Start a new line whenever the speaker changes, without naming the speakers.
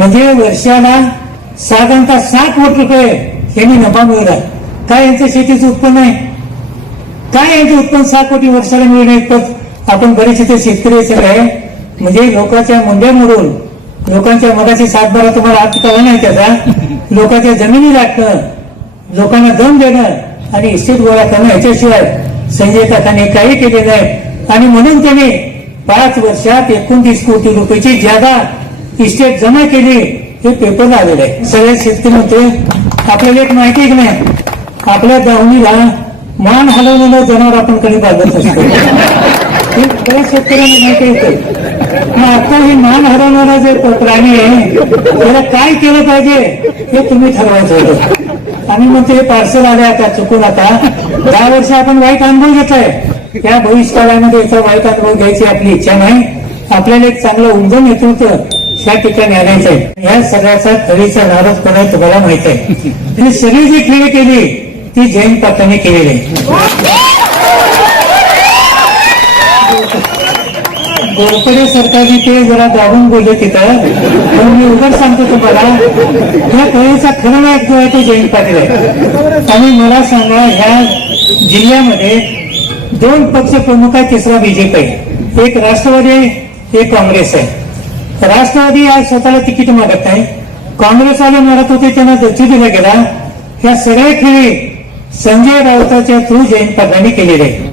म्हणजे वर्षाला साधारणतः सात कोटी रुपये यांनी नफा मिळवला. काय यांचं शेतीचं उत्पन्न आहे? काय यांचं उत्पन्न सहा कोटी वर्षाला मिळणे इतपत आपण बरेच इथे शेतकरी असेल आहे म्हणजे लोकांच्या मुंड्या मोडून लोकांच्या मगाशी सातबारा तुम्हाला अर्थ कळला नाही त्याचा? लोकांच्या जमिनी राखणं लोकांना दम देणं आणि इस्टेट गोळा करणं याच्याशिवाय संजय काकाने काही केले नाही आणि म्हणून त्यांनी पाच वर्षात एकोणतीस कोटी रुपयाची जादा इस्टेट जमा केली हे पेपरला आलेलं आहे सगळे शेतकरी म्हणते आपल्याला एक माहिती की नाही? आपल्या दावणीला मान हलवलेलं जनावर आपण कधी बांधत असतो? हे बऱ्याच शेतकऱ्यांना माहिती येतं मग आता हे मान हरवणारा जे प्राणी आहे त्याला काय केलं पाहिजे हे तुम्ही ठरवायचं होतं. आणि मग ते पार्सल आले आता चुकून आता दहा वर्ष आपण वाईट अनुभव घेतलाय. त्या भविष्यकाळामध्ये याचा वाईट अनुभव घ्यायची आपली इच्छा नाही. आपल्याला एक चांगलं उमदं नेतृत्व त्या ठिकाणी आणायचं आहे. या सगळ्याचा खरीचा नाराज कोण आहे तुम्हाला माहीत आहे. आणि सगळी जी खेळी केली ती जैन पाटलांनी केलेली आहे. गोरपडे सरकारने ते जरा दाबून बोलले तिथं. पण मी उघड सांगतो तुम्हाला या कळीचा खरं नायक जो आहे तो जैन पाटील आहे. आणि मला सांगा ह्या जिल्ह्यामध्ये दोन पक्ष प्रमुख आहे तिसरा बीजेपी आहे. एक राष्ट्रवादी आहे एक काँग्रेस आहे. राष्ट्रवादी आज स्वतःला तिकीट मागत नाही काँग्रेसवाले मागत होते त्यांना दच्ची दिला गेला. या सगळ्या खेळी संजय राऊताच्या थ्रू जयंत पाटलांनी केलेले. आहे